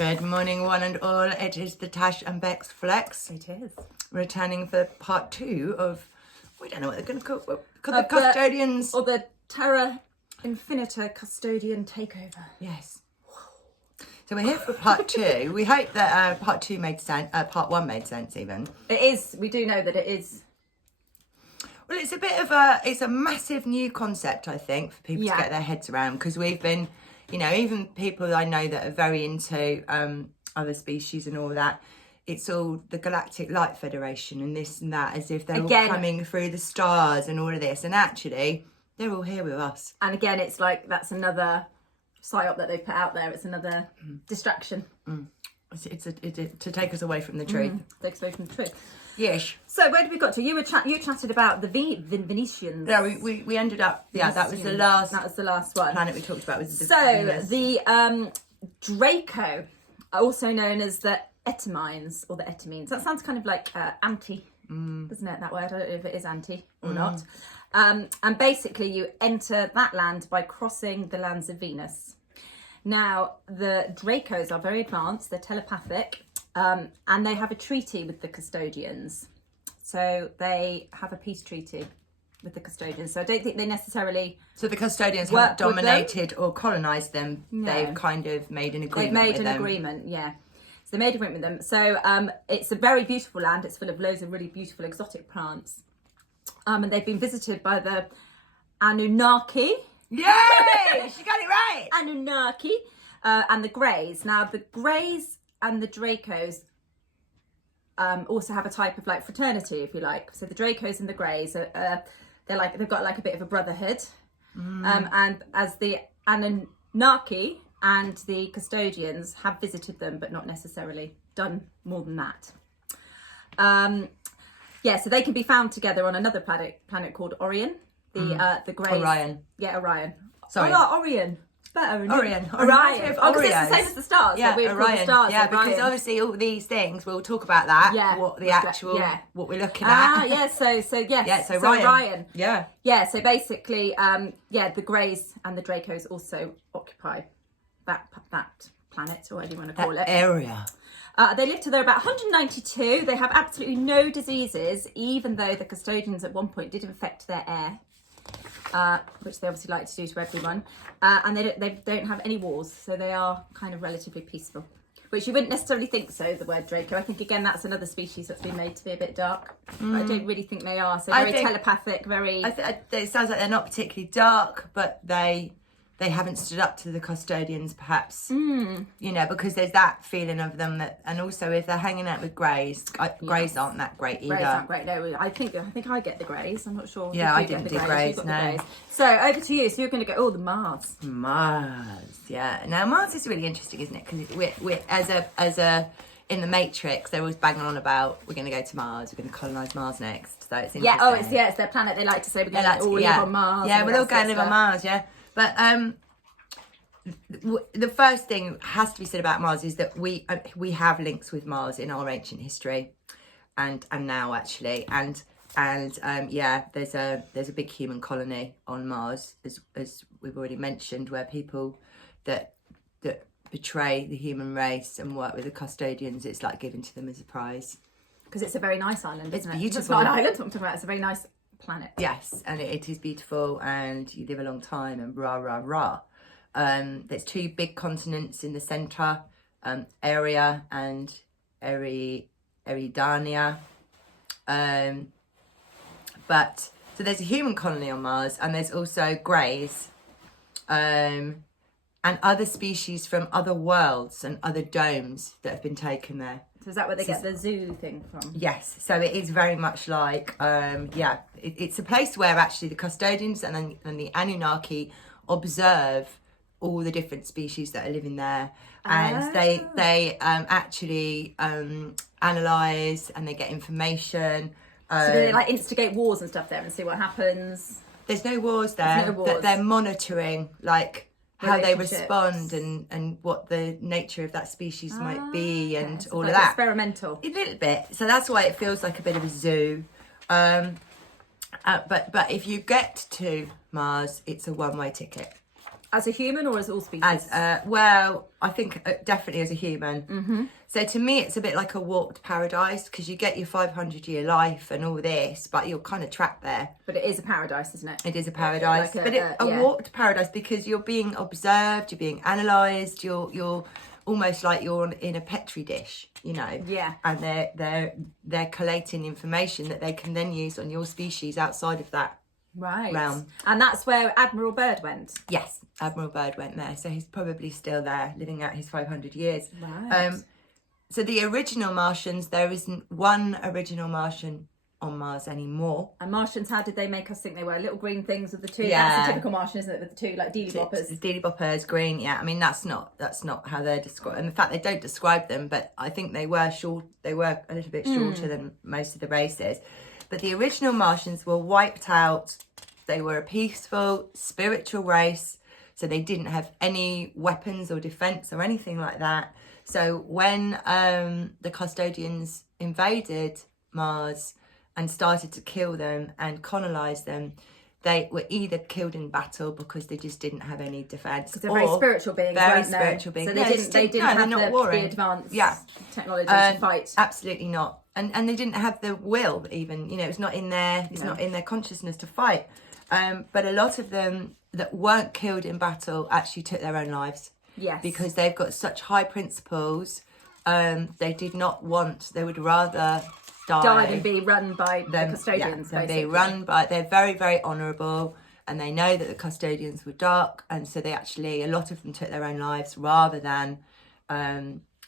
Good morning, one and all. It is the Tash and Bex Flex. It is. Returning for part 2 of, we don't know what they're going to call the Custodians. Or the Terra Infinita Custodian Takeover. Yes. So we're here for part 2. We hope that part 2 made sense, part 1 made sense even. It is, we do know that it is. Well, it's a bit of it's a massive new concept, I think, for people to get their heads around, because we've been, you know, even people I know that are very into other species and all that, it's all the Galactic Light Federation and this and that, as if they're all coming through the stars and all of this. And actually, they're all here with us. And again, it's like that's another psyop that they've put out there. It's another distraction. It's to take us away from the truth. Take us away from the truth. Yes. So where did we got to? You chatted about the Venetians. Yeah, we ended up. Yeah, that was the last. That was the last one. Planet we talked about was the Venus. The Draco, also known as the Etemines or the Etemines. That sounds kind of like anti, doesn't it? That word. I don't know if it is anti or not. And basically, you enter that land by crossing the lands of Venus. Now, the Dracos are very advanced. They're telepathic. And they have a treaty with the Custodians. So they have a peace treaty with the Custodians. So I don't think they necessarily... So the Custodians haven't dominated or colonised them. No. They've kind of made an agreement They've made with an them. agreement, yeah. So they made an agreement with them. So it's a very beautiful land. It's full of loads of really beautiful exotic plants. And they've been visited by the Anunnaki. Yay! She got it right! Anunnaki. And the Greys. Now, the Greys and the Dracos also have a type of like fraternity, if you like. So the Dracos and the Greys are they've got like a bit of a brotherhood, and as the Anunnaki and the Custodians have visited them, but not necessarily done more than that. So they can be found together on another planet called Orion. The Greys. Orion. Yeah, Orion. Sorry. Oh, Orion. Better. Orion. Orion. Oh, because it's the same as the stars. Yeah, Orion. The stars, yeah, because Orion. obviously all these things, we'll talk about that. Yeah. What the actual, what we're looking at. So yes. Yeah, so Orion. Yeah. Yeah, so basically, the Greys and the Dracos also occupy that planet, or whatever you want to call it. Area. They live till they're about 192. They have absolutely no diseases, even though the Custodians at one point did infect their air. Which they obviously like to do to everyone, and they don't have any wars, so they are kind of relatively peaceful, which you wouldn't necessarily think so. The word Draco, I think again that's another species that's been made to be a bit dark, but I don't really think they are. So very telepathic, very. It sounds like they're not particularly dark, but they haven't stood up to the Custodians, perhaps. You know, because there's that feeling of them that, and also if they're hanging out with Greys, Greys aren't that great either. Greys aren't great. No, I think I get the Greys. I'm not sure. Yeah, I didn't do Greys. No. Greys. So over to you. So you're going to go. The Mars. Mars, yeah. Now Mars is really interesting, isn't it? Because we're as a in the Matrix, they're always banging on about we're going to go to Mars, we're going to colonise Mars next. So it's interesting. It's their planet. They like to say we're going to all live on Mars. Yeah, we'll all go and live on Mars. Yeah. But the first thing has to be said about Mars is that we have links with Mars in our ancient history, and now actually, and there's a big human colony on Mars, as we've already mentioned, where people that betray the human race and work with the Custodians, it's like given to them as a prize. Because it's a very nice island, isn't it? It's beautiful. It's not an island, I'm talking about. It's a very nice planet. Yes, and it is beautiful, and you live a long time, and rah rah rah. There's 2 big continents in the centre, Area and Eridania. But so there's a human colony on Mars, and there's also Greys, and other species from other worlds and other domes that have been taken there. So is that where they get the zoo thing from? Yes, so it is very much like, it's a place where actually the Custodians and the Anunnaki observe all the different species that are living there, and they actually analyse and they get information. So they like instigate wars and stuff there and see what happens. There's no wars there. That they're monitoring like how they respond and what the nature of that species might be, and all of that. Experimental. A little bit. So that's why it feels like a bit of a zoo. But if you get to Mars, it's a one-way ticket. As a human or as all species? Well, I think definitely as a human. Mm-hmm. So to me, it's a bit like a warped paradise, because you get your 500-year life and all this, but you're kind of trapped there. But it is a paradise, isn't it? It is a paradise, Like but a warped paradise, because you're being observed, you're being analysed, you're almost like you're in a petri dish, you know. Yeah. And they're collating information that they can then use on your species outside of that realm. And that's where Admiral Byrd went. Yes, Admiral Byrd went there, so he's probably still there, living out his 500 years. Right. So the original Martians, there isn't one original Martian on Mars anymore. And Martians, how did they make us think they were? Little green things with the two. Yeah. That's a typical Martian, isn't it? With the two, like dealy boppers. Dealy boppers, green. Yeah, I mean that's not how they're described. And in fact, they don't describe them, but I think they were short. They were a little bit shorter than most of the races. But the original Martians were wiped out. They were a peaceful, spiritual race, so they didn't have any weapons or defense or anything like that. So when the custodians invaded Mars and started to kill them and colonize them, they were either killed in battle because they just didn't have any defense. Because they're very spiritual beings, very weren't they? spiritual beings. So they didn't have the advanced technology to fight. Absolutely not. And they didn't have the will even. You know, it's not in their consciousness to fight. But a lot of them that weren't killed in battle actually took their own lives. Yes. Because they've got such high principles. They would rather die than be run by the custodians, basically. They're very, very honourable, and they know that the custodians were dark, and so they actually, a lot of them took their own lives rather than,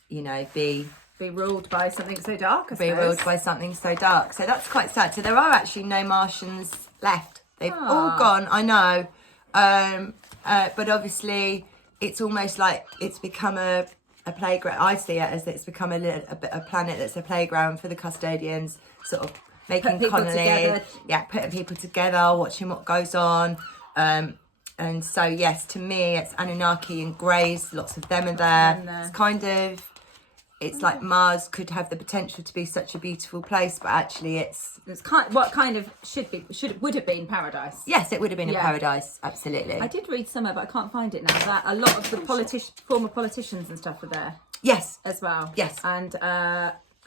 be ruled by something so dark, I suppose. Be ruled by something so dark. So that's quite sad. So there are actually no Martians left. They've all gone, I know. But obviously, it's almost like it's become a playground. I see it as it's become a planet that's a playground for the custodians, sort of making colonies, putting people together, watching what goes on. And so, yes, to me, it's Anunnaki and Greys. Lots of them are there. It's like Mars could have the potential to be such a beautiful place, but actually it's what kind of would have been paradise. Yes, it would have been a paradise, absolutely. I did read somewhere, but I can't find it now, that a lot of the former politicians and stuff are there. Yes. As well. Yes. And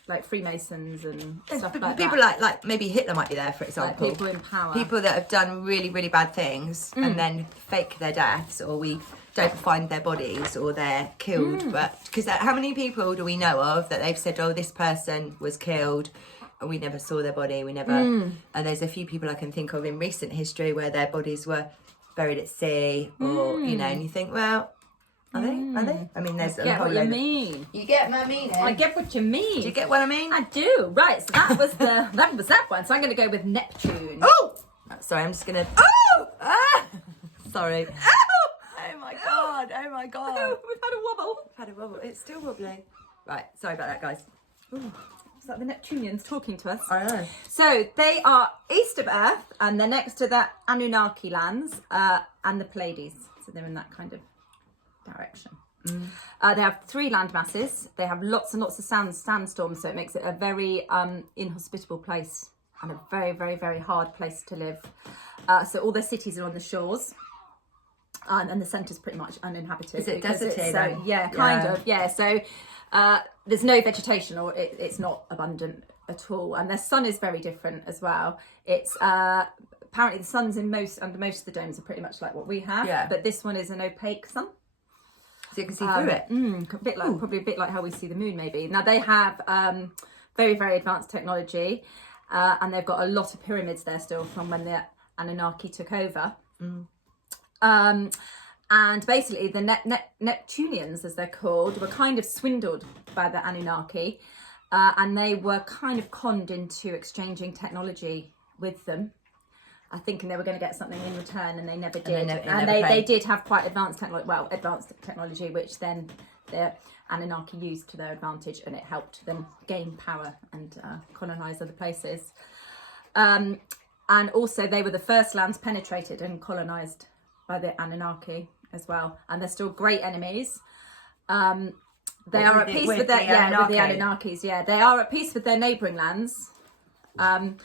like Freemasons and stuff like people that. like maybe Hitler might be there, for example. Like people in power. People that have done really, really bad things and then fake their deaths, or we don't find their bodies, or they're killed. But because how many people do we know of that they've said, oh, this person was killed and we never saw their body, and there's a few people I can think of in recent history where their bodies were buried at sea, or and you think, well, are they? I mean, there's a whole load. You get my meaning. I get what you mean. Do you get what I mean? I do. Right. So that was that one. So I'm going to go with Neptune. Oh, sorry. I'm just going to. Sorry. Oh my god! Oh my god! We've had a wobble. It's still wobbly. Right. Sorry about that, guys. Ooh. Is that the Neptunians talking to us? I know. So they are east of Earth, and they're next to the Anunnaki lands and the Pleiades. So they're in that kind of direction. They have 3 land masses. They have lots and lots of sandstorms, so it makes it a very inhospitable place and a very, very, very hard place to live. So all their cities are on the shores. And the centre's pretty much uninhabited. Is it deserty then? Yeah, kind of. Yeah, so there's no vegetation, or it's not abundant at all. And their sun is very different as well. It's apparently the sun's under most of the domes are pretty much like what we have. Yeah. But this one is an opaque sun. So you can see through it. Probably a bit like how we see the moon, maybe. Now they have very, very advanced technology, and they've got a lot of pyramids there still from when the Anunnaki took over. And basically the Neptunians, as they're called, were kind of swindled by the Anunnaki, and they were kind of conned into exchanging technology with them. I think they were going to get something in return, and they never did. And they did have quite advanced technology, which then the Anunnaki used to their advantage, and it helped them gain power and colonise other places. And also they were the first lands penetrated and colonised by the Anunnaki as well, and they're still great enemies. They are at peace with the Anunnakis. Yeah, they are at peace with their neighbouring lands, and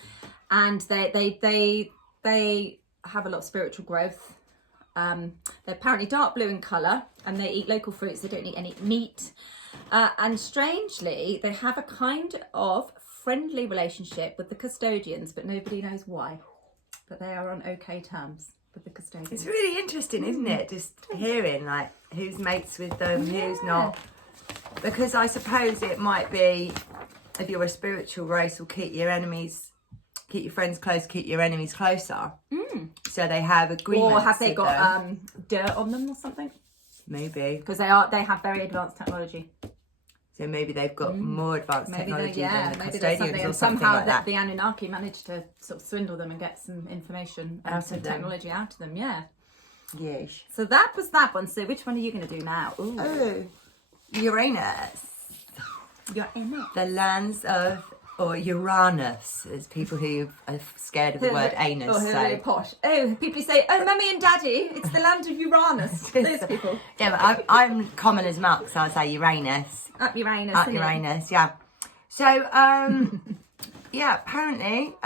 they have a lot of spiritual growth. They're apparently dark blue in colour, and they eat local fruits. They don't eat any meat. And strangely, they have a kind of friendly relationship with the custodians, but nobody knows why. But they are on okay terms with the custodians. It's really interesting, isn't it? Just hearing like who's mates with them, who's not. Because I suppose it might be, if you're a spiritual race, will keep your friends close, keep your enemies closer. So they have agreements. Or have they got dirt on them or something? Maybe. Because they have very advanced technology. So maybe they've got more advanced technology than the maybe custodians or and something somehow like that. The Anunnaki managed to sort of swindle them and get some information and some technology out of them. Yeah. Yes. So that was that one. So which one are you going to do now? Ooh. Oh, Uranus. Uranus. The lands of, or Uranus, as people who are scared of the word anus Oh, say. really posh. Oh, people say, oh, mummy and daddy, it's the land of Uranus. Those people. Yeah, but I'm common as muck, so I say Uranus. Up Uranus. Up Uranus, yeah. So, yeah, apparently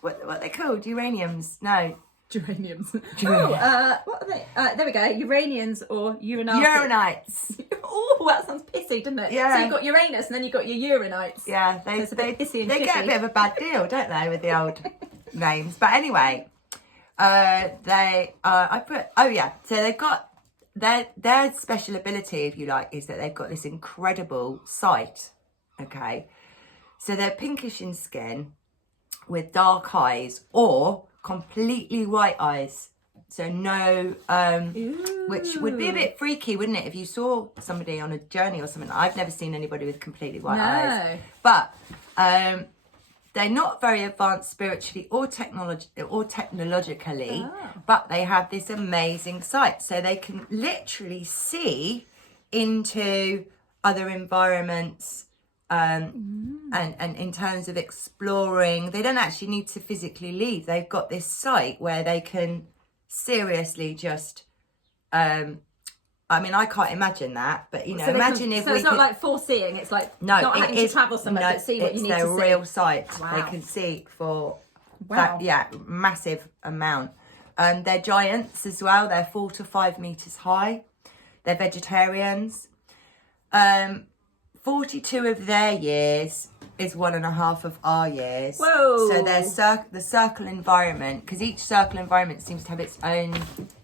what are they called? Uraniums? No. Geraniums. Oh, what are they? There we go. Uranians or Uranites. Uranites. Oh, that sounds pissy, doesn't it? Yeah. So you've got Uranus and then you've got your Uranites. Yeah, they get a bit of a bad deal, don't they, with the old names? But anyway, so they've got their special ability, if you like, is that they've got this incredible sight. Okay, so they're pinkish in skin with dark eyes or completely white eyes. So no, which would be a bit freaky, wouldn't it, if you saw somebody on a journey or something? I've never seen anybody with completely white eyes. But they're not very advanced spiritually or technologically, but they have this amazing sight. So they can literally see into other environments. And in terms of exploring, they don't actually need to physically leave. They've got this site where they can seriously just I mean, I can't imagine that, but you know, imagine if it's not like foreseeing, it's like not having to travel somewhere, but see what you need to see. It's their real sight. Wow. They can see for that, massive amount. They're giants as well. They're 4 to 5 meters high. They're vegetarians. 42 of their years is 1.5 of our years. Whoa! So there's the circle environment, because each circle environment seems to have its own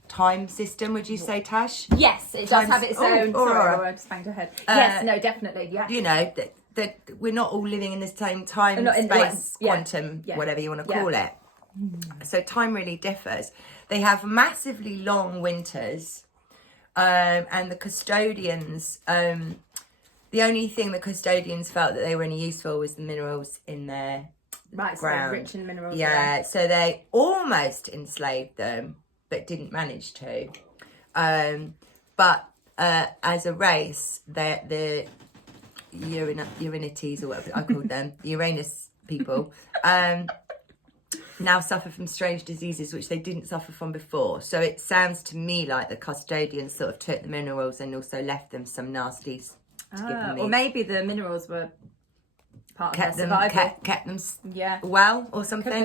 time system. Would you say, Tash? Yes, it does have its own. Aurora. Sorry, I just banged her head. Yes, no, definitely. Yeah. You know that we're not all living in the same time, space, quantum, whatever you want to call it. So time really differs. They have massively long winters, and the custodians. The only thing the custodians felt that they were any useful was the minerals in their ground. So rich in minerals. Yeah, so they almost enslaved them, but didn't manage to. But as a race, the Uranites, or whatever I called them, the Uranus people, now suffer from strange diseases which they didn't suffer from before. So it sounds to me like the custodians sort of took the minerals and also left them some nasties. Or maybe the minerals were part of their survival. Kept them well or something.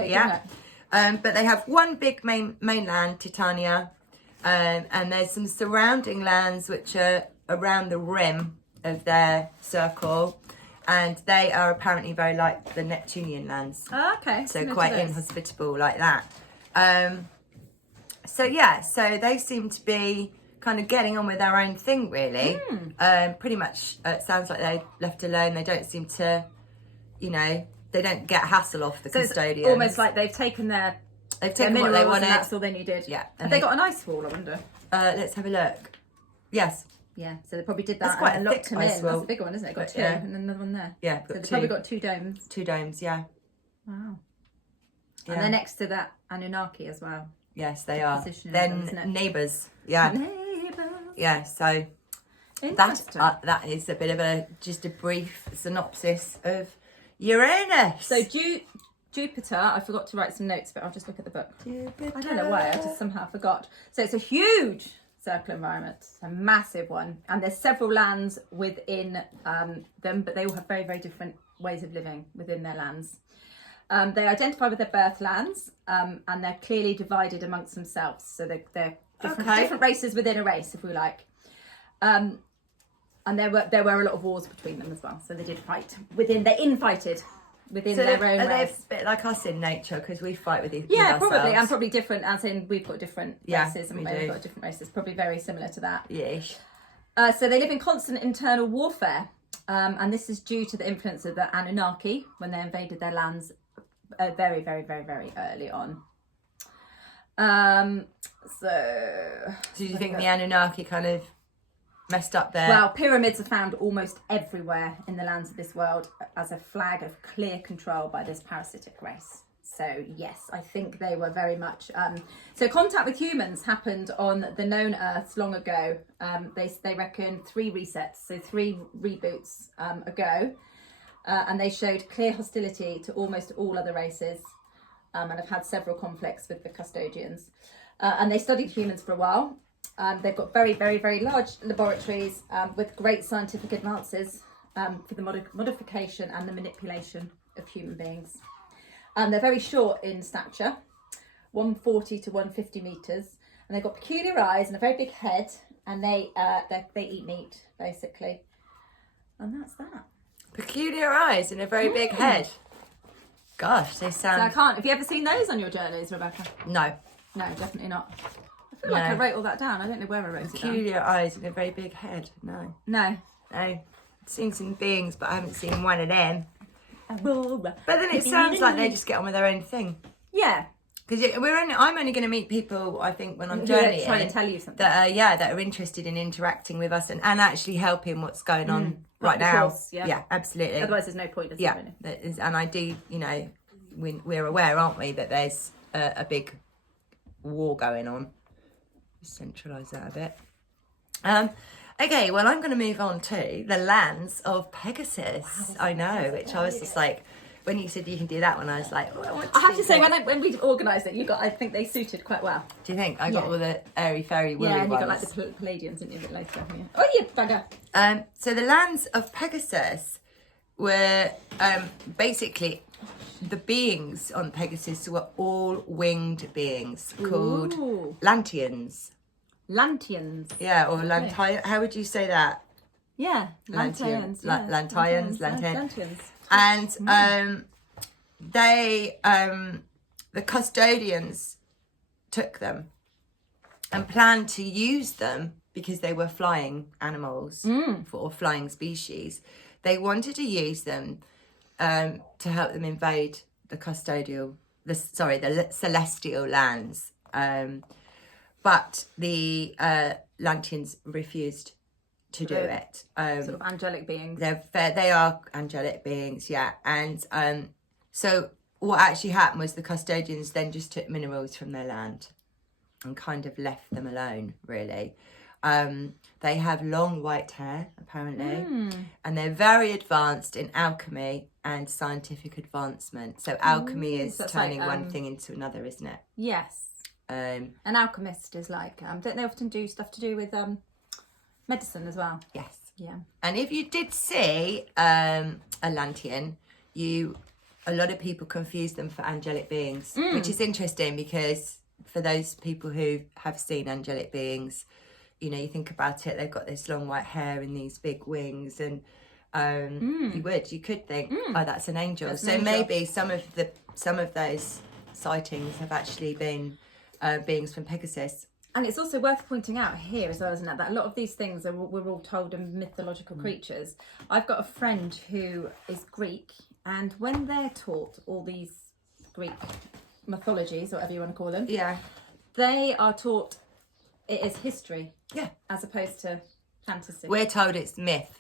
But they have one big mainland, Titania, and there's some surrounding lands which are around the rim of their circle, and they are apparently very like the Neptunian lands. Oh, okay. So quite inhospitable like that. So they seem to be kind of getting on with their own thing, really. Pretty much, it sounds like they're left alone. They don't seem to, they don't get hassle off the custodians. It's almost like they've taken what they wanted. That's all they needed. Yeah. Have they got an ice wall, I wonder? Let's have a look. Yes. Yeah, so they probably did that. That's quite and a locked thick them ice in. wall. That's a big one, isn't it? Got two, and then another one there. Yeah, so they've probably got 2 domes. 2 domes, yeah. Wow. Yeah. And they're next to that Anunnaki as well. Yes, they are. Then neighbours. Yeah. Neighbours. Yeah, so that is a bit of just a brief synopsis of Uranus. So Jupiter, I forgot to write some notes, but I'll just look at the book. Jupiter. I don't know why, I just somehow forgot. So it's a huge circle environment, a massive one, and there's several lands within them, but they all have very, very different ways of living within their lands. They identify with their birth lands, and they're clearly divided amongst themselves. So they're different races within a race, if we like. And there were a lot of wars between them as well. So they did fight within. They infighted within their own are race. they a bit like us in nature because we fight with Yeah, with probably, and ourselves? probably different. As in, we've got different races, and we they've do. got different races. Probably very similar to that. Yes. So they live in constant internal warfare, and this is due to the influence of the Anunnaki when they invaded their lands very, very, very, very early on. So Do you think the Anunnaki kind of messed up there? Well, pyramids are found almost everywhere in the lands of this world as a flag of clear control by this parasitic race. So yes, I think they were very much. So contact with humans happened on the known Earths long ago. They reckon 3 resets, so 3 reboots ago, and they showed clear hostility to almost all other races, and have had several conflicts with the custodians. And they studied humans for a while. They've got very, very, very large laboratories with great scientific advances for the modification and the manipulation of human beings. They're very short in stature, 140 to 150 metres, and they've got peculiar eyes and a very big head, and they eat meat, basically. And that's that. Peculiar eyes and a very big head. Gosh, they So I sound... can't. Have you ever seen those on your journeys, Rebecca? No. No, definitely not. I feel like I wrote all that down. I don't know where I wrote it down. Peculiar eyes and a very big head. No. No. I've seen some beings, but I haven't seen one of them. But But then it sounds like they just get on with their own thing. Yeah. Because I'm only going to meet people, I think, when I'm Who are journeying, trying to tell you something. that are interested in interacting with us and actually helping what's going on right Of now. course, yeah. Absolutely. Otherwise, there's no point, is there, really? That is, and I do, we're aware, aren't we, that there's a big war going on. Centralise that a bit. Okay, well, I'm going to move on to the lands of Pegasus. Wow, I know, which I was just like, when you said you can do that one, I was like, oh, I want to I have do to say, that. when we organised it, I think they suited quite well. Do you think? I got Yeah. all the airy fairy woolly Yeah, and you got ones. like the Pleiadians, didn't you, a bit later? Yeah. Oh, you bugger. So the lands of Pegasus were basically the beings on Pegasus were all winged beings called Ooh. Lantians. Lantians. Yeah, or Lantians. How would you say that? Yeah, Lantians. Lantians. Yeah. Lantians. Lantians. And they, the custodians took them and planned to use them because they were flying animals or flying species. They wanted to use them to help them invade the celestial lands. But the Lantians refused to do it. Sort of angelic beings. They are angelic beings, yeah. And so what actually happened was the custodians then just took minerals from their land and kind of left them alone, really. They have long white hair, apparently, and they're very advanced in alchemy and scientific advancement. So alchemy is turning one thing into another, isn't it? Yes. An alchemist is like, don't they often do stuff to do with medicine as well? Yes. Yeah. And if you did see a Lantian, a lot of people confuse them for angelic beings, which is interesting because for those people who have seen angelic beings, you think about it, they've got this long white hair and these big wings, and you could think, oh, that's an angel. That's so an angel. maybe some of those sightings have actually been beings from Pegasus. And it's also worth pointing out here as well, isn't it, that a lot of these things we're all told are mythological creatures. I've got a friend who is Greek, and when they're taught all these Greek mythologies, or whatever you want to call them, they are taught it is history, as opposed to fantasy. We're told it's myth.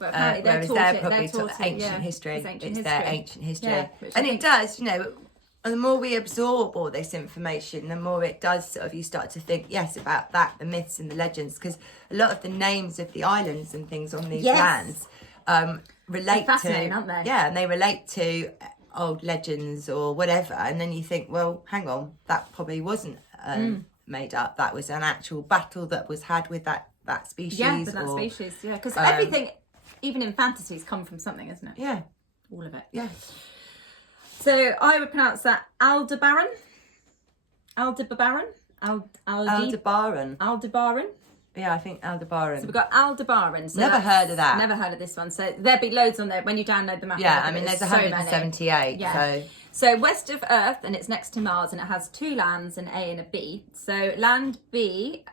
But apparently Whereas they're probably taught ancient history. It's their ancient history. Yeah, and it does, the more we absorb all this information, the more it does you start to think, yes, about that, the myths and the legends, because a lot of the names of the islands and things on these lands relate fascinating, aren't they? Yeah, and they relate to old legends or whatever. And then you think, well, hang on, that probably wasn't made up. That was an actual battle that was had with that species. Yeah, with that species, because everything, even in fantasies, come from something, isn't it? Yeah. All of it. Yeah. So I would pronounce that Aldebaran. Aldebaran. Aldebaran. Yeah, I think Aldebaran. So we've got Aldebaran. So Never heard of that. Never heard of this one. So there'll be loads on there when you download the map. Yeah, I mean, there's 178. Yeah. So west of Earth, and it's next to Mars, and it has 2 lands, an A and a B. So land B,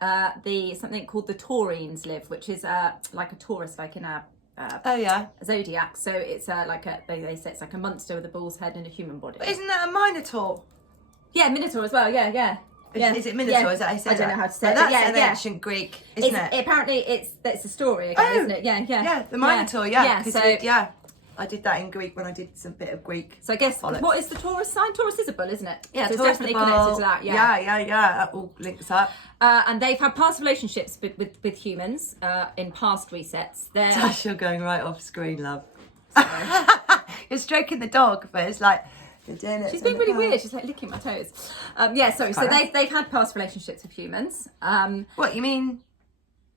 something called the Taurines live, which is like a Taurus, like in a zodiac. So it's they say it's like a monster with a bull's head and a human body. But isn't that a Minotaur? Yeah, Minotaur as well. Yeah. Is it Minotaur? Yeah. Is that how you say I don't that? know how to say it. That's Yeah, an ancient Greek, isn't it? Apparently, it's a story again, isn't it? Yeah, the Minotaur. Yeah. So I did that in Greek when I did some bit of Greek. So I guess bollocks. What is the Taurus sign? Taurus is a bull, isn't it? Yeah, so it's Taurus definitely the bull. connected to that. Yeah. That all links up. And they've had past relationships with humans in past resets. Tash, you're going right off screen, love. You're stroking the dog, but it's like you're doing it. She's being really weird. She's like licking my toes. So they've had past relationships with humans. What you mean?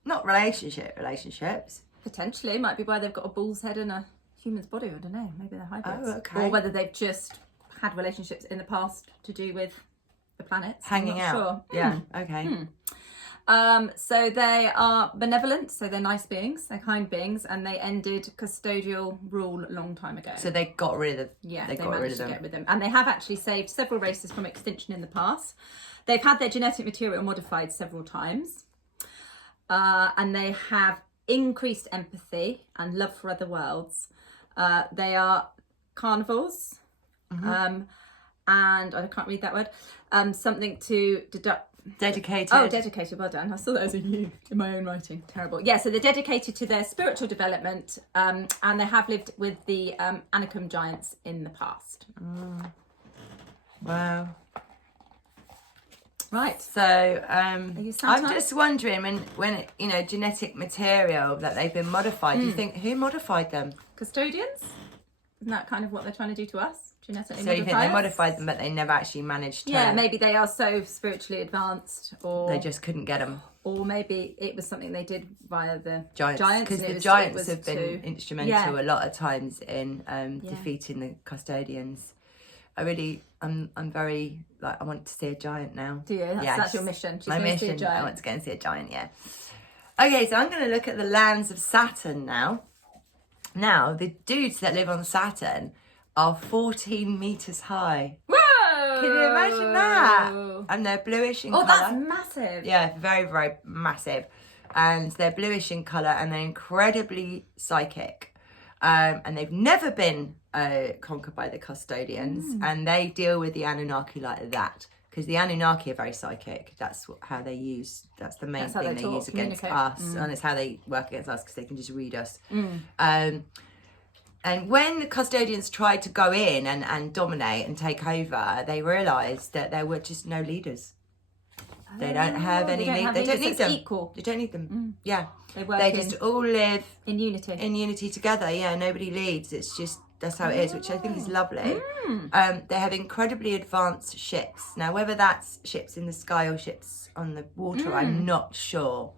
Not relationships. Potentially, might be why they've got a bull's head and a human's body. I don't know. Maybe they're hybrids. Oh, okay. Or whether they've just had relationships in the past to do with the planets. Hanging out. Sure. Yeah. Okay. So they are benevolent, so they're nice beings, they're kind beings, and they ended custodial rule a long time ago. So they got rid of. Yeah, they got managed to get rid of them, and they have actually saved several races from extinction in the past. They've had their genetic material modified several times, and they have increased empathy and love for other worlds. They are carnivores, and I can't read that word. Something to deduct. Dedicated. Oh, dedicated. Well done. I saw that as a U in my own writing. Terrible. Yeah, so they're dedicated to their spiritual development, and they have lived with the Anakim giants in the past. Wow. Right. So I'm sometime? just wondering when genetic material that they've been modified. Do you think who modified them? Custodians? Isn't that kind of what they're trying to do to us? Genetically So you think they us? modified them, but they never actually managed to? Yeah, maybe they are so spiritually advanced, or They just couldn't get them. or maybe it was something they did via the Giants, because and the it was giants have been to- instrumental a lot of times in defeating the custodians. I'm very I want to see a giant now. Do you? That's your mission. She's My going to see a mission. I giant. want to go and see a giant. Yeah. Okay, so I'm going to look at the lands of Saturn now. Now the dudes that live on Saturn are 14 meters high. Whoa! Can you imagine that? And they're bluish in colour. Oh, that's massive. Yeah, very, very massive. And they're bluish in colour, and they're incredibly psychic. And they've never been conquered by the custodians, and they deal with the Anunnaki like that. Because the Anunnaki are very psychic. That's how they use. That's the main thing they use against us, and it's how they work against us because they can just read us. And when the custodians tried to go in and dominate and take over, they realised that there were just no leaders. They don't have any leaders. They don't need them. Equal. They don't need them. Yeah. They just all live in unity. In unity together. Yeah, nobody leads. It's just, that's how it is, which I think is lovely. They have incredibly advanced ships. Now, whether that's ships in the sky or ships on the water, I'm not sure.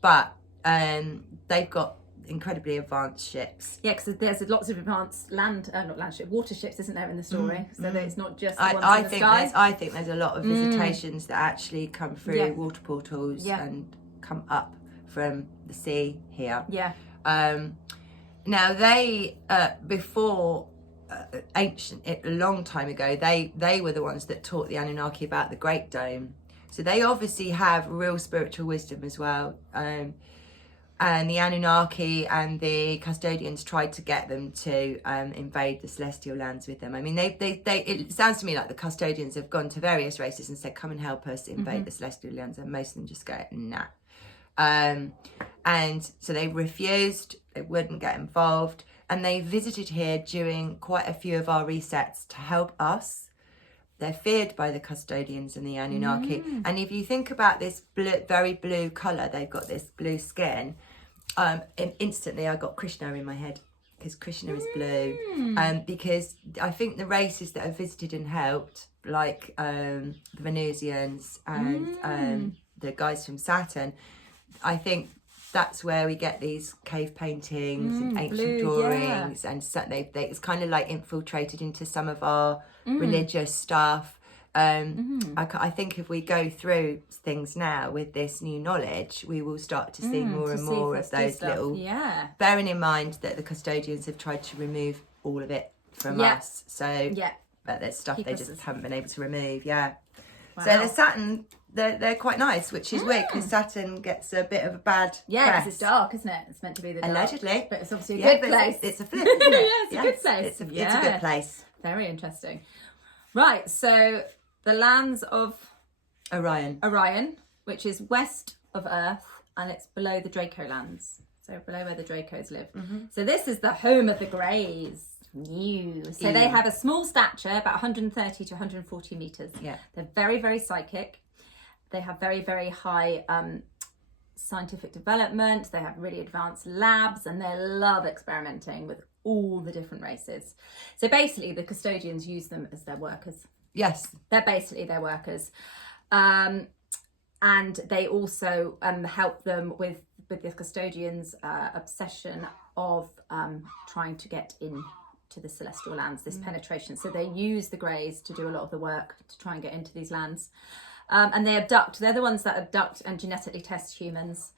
But they've got incredibly advanced ships. Yeah, because there's lots of advanced water ships, isn't there, in the story? So that it's not just the ones I in the think sky. I think there's a lot of visitations that actually come through water portals and come up from the sea here. Yeah. Now they before a long time ago, they were the ones that taught the Anunnaki about the Great Dome. So they obviously have real spiritual wisdom as well. And the Anunnaki and the custodians tried to get them to invade the celestial lands with them. I mean, it sounds to me like the custodians have gone to various races and said, come and help us invade the celestial lands. And most of them just go, nah. And so they refused, they wouldn't get involved. And they visited here during quite a few of our resets to help us. They're feared by the custodians and the Anunnaki. And if you think about this very blue colour, they've got this blue skin. And instantly I got Krishna in my head, because Krishna is blue. Because I think the races that have visited and helped, like the Venusians and the guys from Saturn, I think that's where we get these cave paintings and ancient drawings, and so it's kind of like infiltrated into some of our religious stuff. I think if we go through things now with this new knowledge, we will start to see more and more of those little. Yeah. Bearing in mind that the custodians have tried to remove all of it from us, so but there's stuff they just haven't been able to remove. Yeah. Wow. So the Saturn, they're quite nice, which is weird because Saturn gets a bit of a bad press. because it's dark, isn't it? It's meant to be the dark. Allegedly, but it's obviously a good place. It's a flip, isn't it? It's a good place. It's a good place. Very interesting. Right, so the lands of Orion, which is west of Earth, and it's below the Draco lands. So below where the Dracos live. So this is the home of the Greys. So they have a small stature, about 130 to 140 meters. Yeah. They're very, very psychic. They have very, very high scientific development. They have really advanced labs, and they love experimenting with all the different races. So basically, the custodians use them as their workers. Yes. They're basically their workers. And they also help them with the custodians' obsession of trying to get in to the celestial lands, this penetration. So they use the Greys to do a lot of the work to try and get into these lands. And they abduct. They're the ones that abduct and genetically test humans.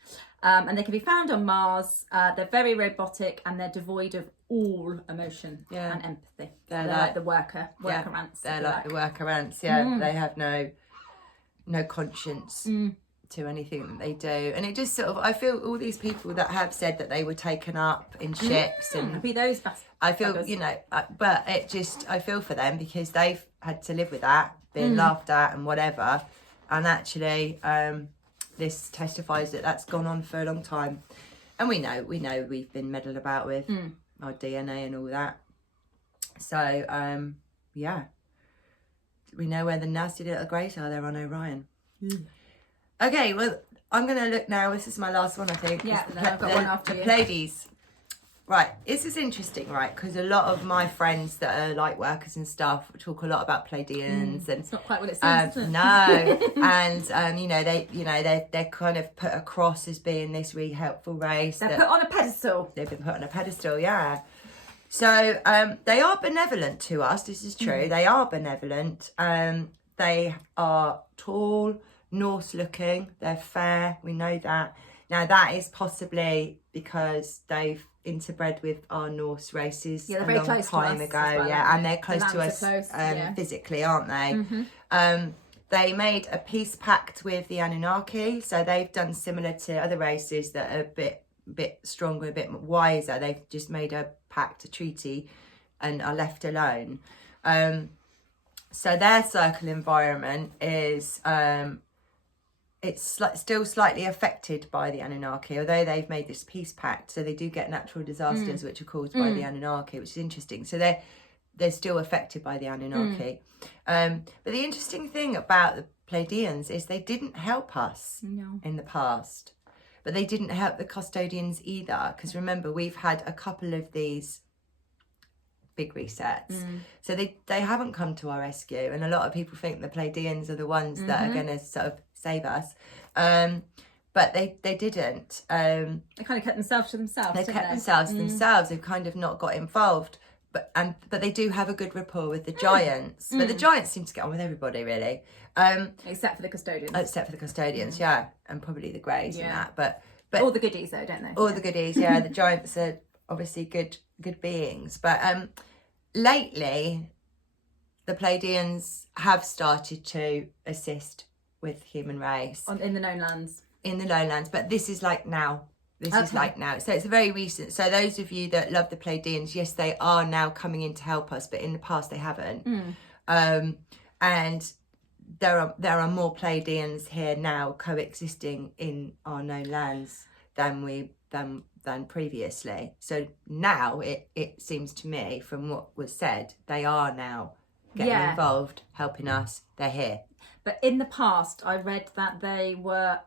And they can be found on Mars. They're very robotic, and they're devoid of all emotion and empathy. They're like the worker ants. They're like the worker ants. Yeah, they have no conscience to anything that they do, and it just sort of, I feel all these people that have said that they were taken up in ships and be those. I feel but it just, I feel for them because they've had to live with that, being laughed at and whatever, and actually this testifies that that's gone on for a long time, and we know we've been meddled about with our DNA and all that. So we know where the nasty little Greys are. They're on Orion. Okay, well, I'm going to look now. This is my last one, I think. Yeah, I've got one after the you. Pleiades. Right, this is interesting, right? Because a lot of my friends that are light workers and stuff talk a lot about Pleiadians, and it's not quite what it seems. Is it? No, and they're kind of put across as being this really helpful race. They're put on a pedestal. They've been put on a pedestal, yeah. So they are benevolent to us. This is true. They are benevolent. They are tall, Norse looking. They're fair. We know that. Now that is possibly because they've interbred with our Norse races a long time ago. Well, and they're close to us physically, aren't they? They made a peace pact with the Anunnaki, so they've done similar to other races that are a bit stronger, a bit wiser. They've just made a pact, a treaty, and are left alone. So their circle environment is it's still slightly affected by the Anunnaki, although they've made this peace pact. So they do get natural disasters which are caused by the Anunnaki, which is interesting. So they're still affected by the Anunnaki. But the interesting thing about the Pleiadians is they didn't help us in the past. But they didn't help the custodians either, because remember, we've had a couple of these big resets. So they haven't come to our rescue, and a lot of people think the Pleiadians are the ones that are going to sort of save us. But they didn't. They kind of kept themselves to themselves. They kept themselves to themselves. They've kind of not got involved. But they do have a good rapport with the giants. But the giants seem to get on with everybody, really. Except for the custodians. Except for the custodians, yeah. And probably the Greys and that. But all the goodies, though, don't they? All the goodies, yeah. The giants are obviously good beings. But lately, the Pleiadians have started to assist with the human race. In the known lands. In the lowlands. But this is like now. Is like now. So it's very recent. So those of you that love the Pleiadians, yes, they are now coming in to help us, but in the past they haven't. And there are more Pleiadians here now coexisting in our known lands than previously. So now it seems to me, from what was said, they are now getting involved, helping us. They're here. But in the past, I read that they were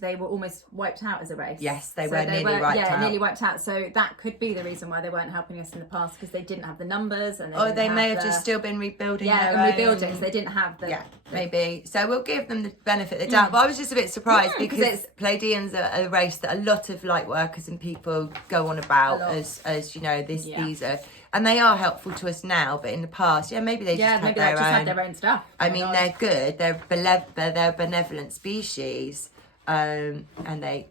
they were almost wiped out as a race. Yes, they were nearly wiped out. Nearly wiped out. So that could be the reason why they weren't helping us in the past, because they didn't have the numbers. And they may have just still been rebuilding their own. rebuilding, so they didn't have the... Yeah, maybe. So we'll give them the benefit of the doubt. But I was just a bit surprised because Pleiadians are a race that a lot of light workers and people go on about as you know, these are... And they are helpful to us now, but in the past, maybe they just had their own stuff. I mean, they're good. They're a benevolent species, and they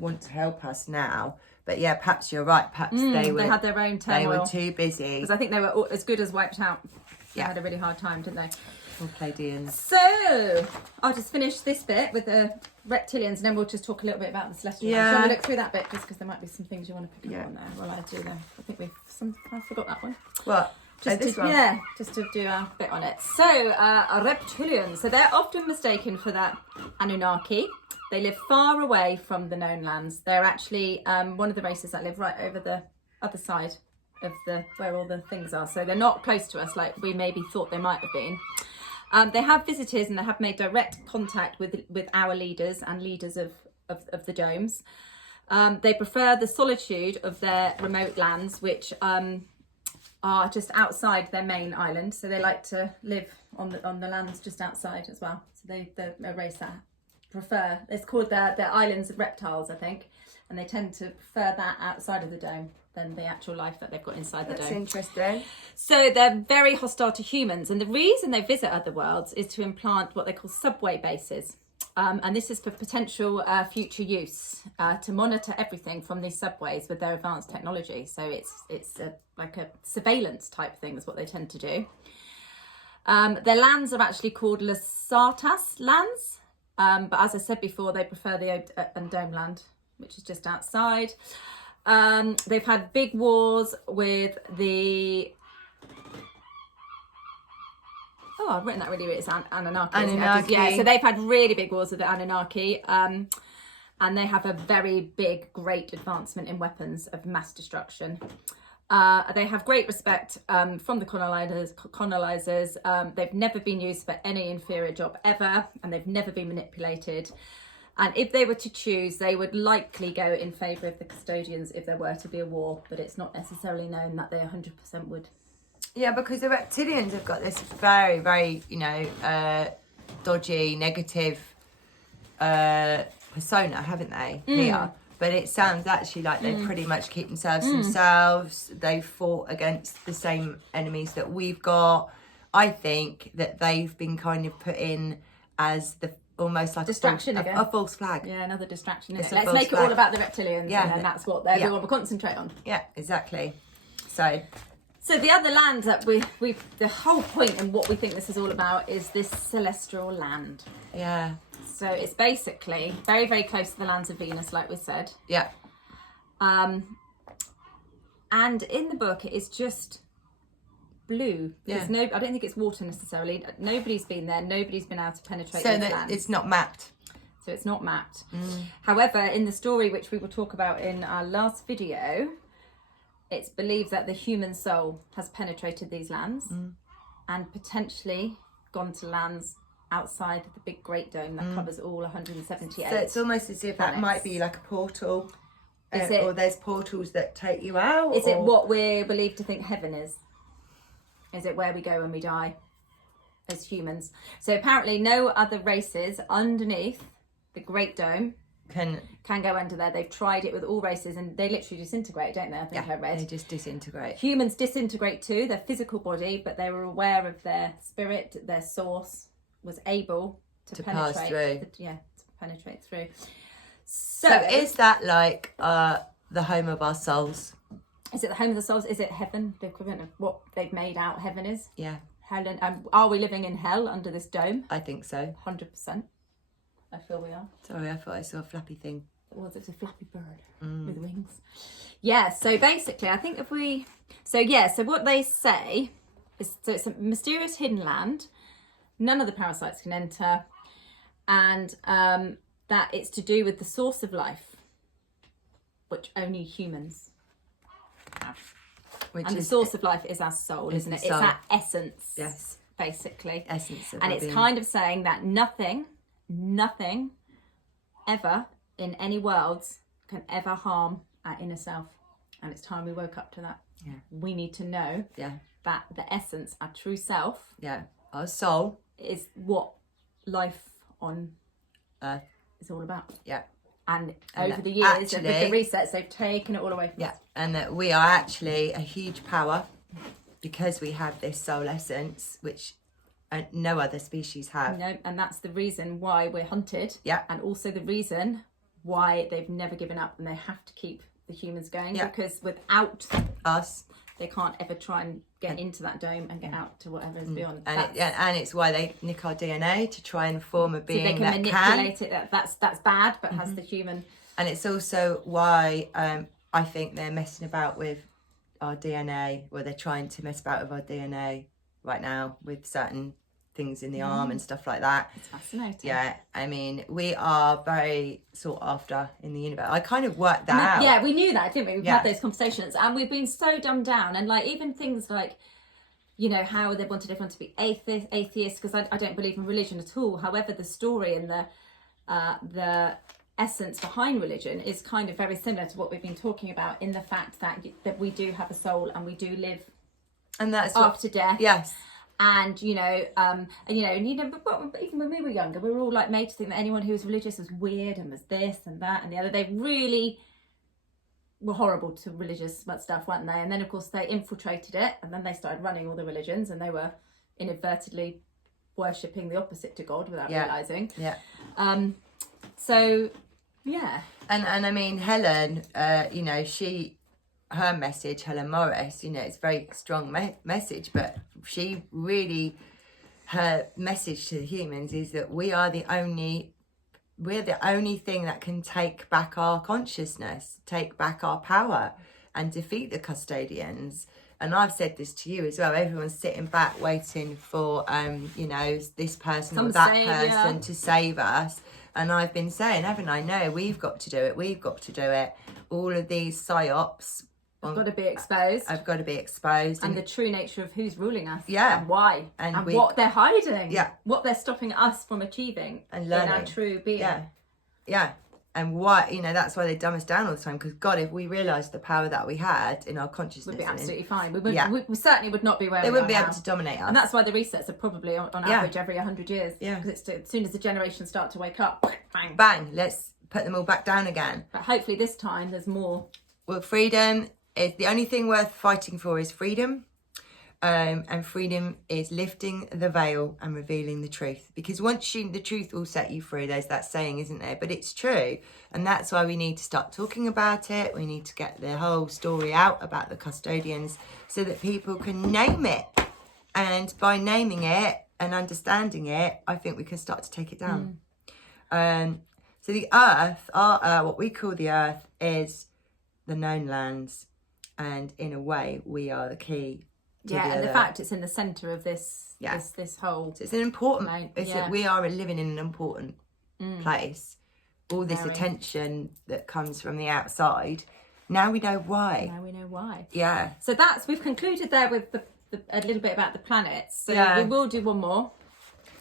want to help us now. But yeah, perhaps you're right. Perhaps they had their own turmoil. They were too busy because I think they were as good as wiped out. They had a really hard time, didn't they? Or Pleiadians. So I'll just finish this bit with the reptilians, and then we'll just talk a little bit about the celestial. Yeah. Shall we look through that bit, just because there might be some things you want to pick up on there while I do them. I think I forgot that one. What? Just to do a bit on it. So reptilians. So they're often mistaken for that Anunnaki. They live far away from the known lands. They're actually one of the races that live right over the other side of where all the things are. So they're not close to us like we maybe thought they might have been. They have visitors and they have made direct contact with our leaders and leaders of the domes. They prefer the solitude of their remote lands, which are just outside their main island. So they like to live on the lands just outside as well. So they're a race that prefer, it's called their islands of reptiles, I think. And they tend to prefer that outside of the dome than the actual life that they've got inside the dome. That's interesting. So they're very hostile to humans, and the reason they visit other worlds is to implant what they call subway bases. And this is for potential future use, to monitor everything from these subways with their advanced technology. So it's like a surveillance type thing is what they tend to do. Their lands are actually called Lasatas lands, but as I said before, they prefer the Dome land, which is just outside. They've had big wars with the... Oh, I've written that really weird. It's Anunnaki. Yeah, so they've had really big wars with the Anunnaki. And they have a very big, great advancement in weapons of mass destruction. They have great respect from the colonizers. They've never been used for any inferior job ever, and they've never been manipulated. And if they were to choose, they would likely go in favour of the custodians if there were to be a war, but it's not necessarily known that they 100% would. Yeah, because the reptilians have got this very, very, dodgy, negative persona, haven't they, here? But it sounds actually like they pretty much keep themselves. They've fought against the same enemies that we've got. I think that they've been kind of put in as almost like a false flag. Yeah, another distraction. Let's make it all about the reptilians, and that's what everyone will concentrate on. Yeah, exactly. So the other land that the whole point in what we think this is all about is this celestial land. Yeah. So it's basically very, very close to the lands of Venus, like we said. Yeah. And in the book, it is just blue. Yeah. I don't think it's water necessarily. Nobody's been there. Nobody's been able to penetrate those lands. It's not mapped. So it's not mapped. However, in the story, which we will talk about in our last video, it's believed that the human soul has penetrated these lands and potentially gone to lands outside the big Great Dome that covers all 178. So it's almost as if that might be like a portal. Or there's portals that take you out. Is it what we're believed to think heaven is? Is it where we go when we die as humans? So apparently no other races underneath the Great Dome can go under there. They've tried it with all races and they literally disintegrate, don't they? I think I read. They just disintegrate. Humans disintegrate too, their physical body, but they were aware of their spirit, their source was able to penetrate pass through. To penetrate through. So is that like the home of our souls? Is it the home of the souls? Is it heaven? The equivalent of what they've made out heaven is? Yeah. Hell, are we living in hell under this dome? I think so. 100%. I feel we are. Sorry, I thought I saw a flappy thing. Well, it's a flappy bird with wings. Yeah, so basically, I think so what they say is, so it's a mysterious hidden land, none of the parasites can enter, and that it's to do with the source of life, which only humans have. The source of life is our soul, isn't it? It's our essence. Yes. basically. Essence of and it's kind of saying that nothing ever in any worlds can ever harm our inner self. And it's time we woke up to that. Yeah. We need to know that the essence, our true self, our soul, is what life on Earth is all about. Yeah. And over the years, with the resets, they've taken it all away from us. And that we are actually a huge power because we have this soul essence, which no other species have. No, and that's the reason why we're hunted. Yeah. And also the reason why they've never given up and they have to keep the humans going, because without us, they can't ever try and get into that dome and get out to whatever is beyond. And it's why they nick our DNA to try and form a being so they can manipulate it. That's bad, but has the human. And it's also why I think they're messing about with our DNA, or they're trying to mess about with our DNA right now with certain things in the arm and stuff like that. It's fascinating. Yeah, I mean, we are very sought after in the universe. I kind of worked that out. Yeah, we knew that, didn't we? We've had those conversations, and we've been so dumbed down. And like even things like, you know, how they wanted everyone to be atheist, because I don't believe in religion at all. However, the story and the essence behind religion is kind of very similar to what we've been talking about, in the fact that we do have a soul and we do live, and that's after death. Yes. And but even when we were younger, we were all like made to think that anyone who was religious was weird and was this and that and the other. They really were horrible to religious stuff, weren't they? And then of course they infiltrated it, and then they started running all the religions, and they were inadvertently worshipping the opposite to God without realizing. Yeah. So yeah. And I mean, Helen, her message, Helen Morris, it's a very strong message, but she really, her message to the humans is that we're the only thing that can take back our consciousness, take back our power, and defeat the custodians. And I've said this to you as well. Everyone's sitting back waiting for this person or that person to save us. And I've been saying, haven't I? No, we've got to do it. We've got to do it. All of these psyops I've got to be exposed. I've got to be exposed. And the true nature of who's ruling us. Yeah. And why. And what they're hiding. Yeah. What they're stopping us from achieving. And learning. In our true being. Yeah. Yeah. And why, that's why they dumb us down all the time. Because God, if we realised the power that we had in our consciousness, we'd be absolutely fine. We certainly would not be where they we wouldn't be now. able to dominate us. And that's why the resets are probably on average every 100 years. Yeah. Because as soon as the generations start to wake up, bang. Bang. Let's put them all back down again. But hopefully this time there's more. Well, freedom is the only thing worth fighting for is freedom. And freedom is lifting the veil and revealing the truth, because the truth will set you free. There's that saying, isn't there? But it's true, and that's why we need to start talking about it. We need to get the whole story out about the custodians so that people can name it, and by naming it and understanding it, I think we can start to take it down. So the earth, what we call the earth, is the known lands, and in a way we are the key. And the fact it's in the centre of this whole. So it's an important. We are living in an important place. All this attention that comes from the outside. Now we know why. Yeah. So we've concluded there with a little bit about the planets. So we will do one more.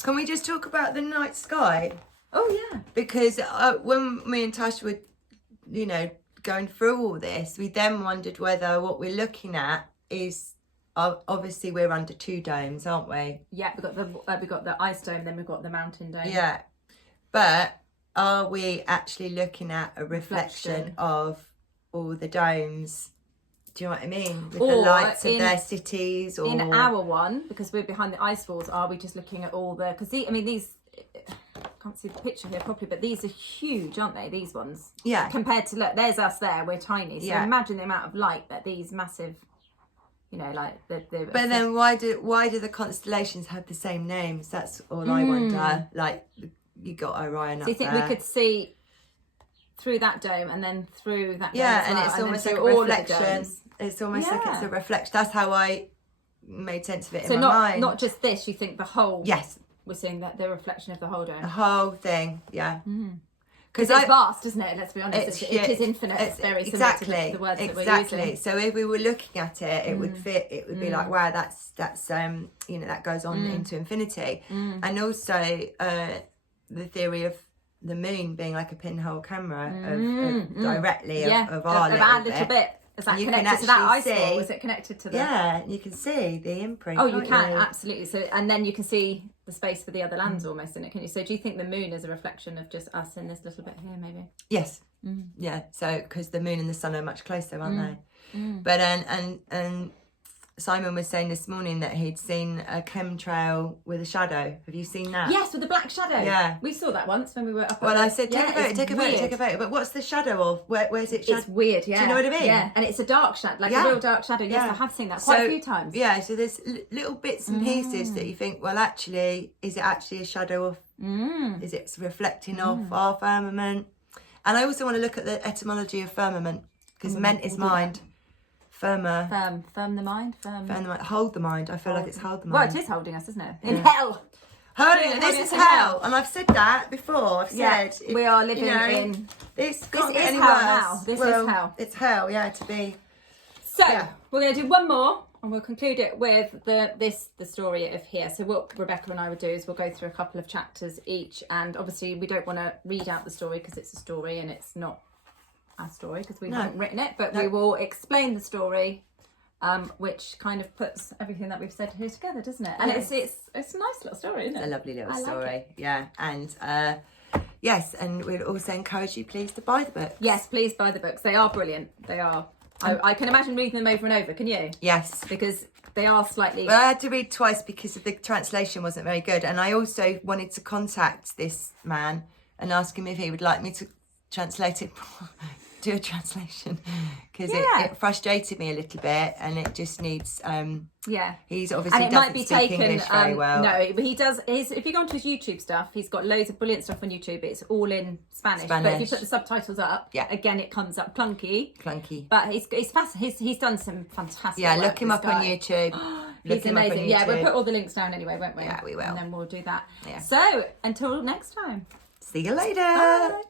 Can we just talk about the night sky? Oh yeah. Because when me and Tash were, going through all this, we then wondered whether what we're looking at is. Obviously, we're under two domes, aren't we? Yeah, we've got the ice dome, then we've got the mountain dome. Yeah, but are we actually looking at a reflection of all the domes? Do you know what I mean? With the lights of their cities, or in our one, because we're behind the ice walls. Are we just looking at all the? Because these. I can't see the picture here properly, but these are huge, aren't they? These ones. Yeah. Compared to there's us there. We're tiny. So imagine the amount of light that these massive. But then why do the constellations have the same names? That's all I wonder. Like you got Orion. So you think we could see through that dome and then through that dome? And it's almost like a reflection. It's almost like it's a reflection. That's how I made sense of it in my mind. Not just this. You think the whole? Yes. We're seeing that the reflection of the whole dome. The whole thing. Yeah. Because it's vast, isn't it? Let's be honest. It is infinite. It's very similar to the words that we're using. So if we were looking at it, it would fit. It would be like, wow, that's you know, that goes on into infinity. And also the theory of the moon being like a pinhole camera of directly of our little bit. Is that connected to that ice ball? Is it connected to the... Yeah, you can see the imprint. Oh, you can, absolutely. So, and then you can see the space for the other lands almost in it, can you? So do you think the moon is a reflection of just us in this little bit here, maybe? Yes. Yeah, so because the moon and the sun are much closer, aren't they? But and Simon was saying this morning that he'd seen a chemtrail with a shadow. Have you seen that? Yes, with the black shadow. Yeah. We saw that once when we were up. Well, I said, take a photo. But what's the shadow of? Where's it? It's weird, yeah. Do you know what I mean? Yeah, and it's a dark shadow, like a real dark shadow. Yes, I have seen that quite a few times. Yeah, so there's little bits and pieces that you think, well, actually, is it actually a shadow of? Is it reflecting off our firmament? And I also want to look at the etymology of firmament, because ment is mind. Firm the mind. Hold the mind. I feel like it's hold the mind. Well, it is holding us, isn't it? In hell. This is hell. And I've said that before. I've said we are living in. This is hell now. This is hell. It's hell, yeah, to be. So we're going to do one more, and we'll conclude it with the story of here. So what Rebecca and I would do is we'll go through a couple of chapters each, and obviously we don't want to read out the story because it's a story and it's not our story because we haven't written it, but we will explain the story, which kind of puts everything that we've said here together, doesn't it? And it's a nice little story, isn't it? It's a lovely little story, yeah. And yes, and we'd also encourage you, please, to buy the books. Yes, please buy the books. They are brilliant. They are. I can imagine reading them over and over. Can you? Yes, because they are slightly. Well, I had to read twice because the translation wasn't very good, and I also wanted to contact this man and ask him if he would like me to translate it. Do a translation because it frustrated me a little bit, and it just needs he's obviously and it might be taken English very well. No, but he does if you go onto his YouTube stuff, he's got loads of brilliant stuff on YouTube. It's all in Spanish. But if you put the subtitles up, again it comes up clunky, but he's done some fantastic work, look him up on YouTube. He's amazing. Yeah, we'll put all the links down anyway, won't we? Yeah, we will, and then we'll do that. So until next time, see you later. Bye.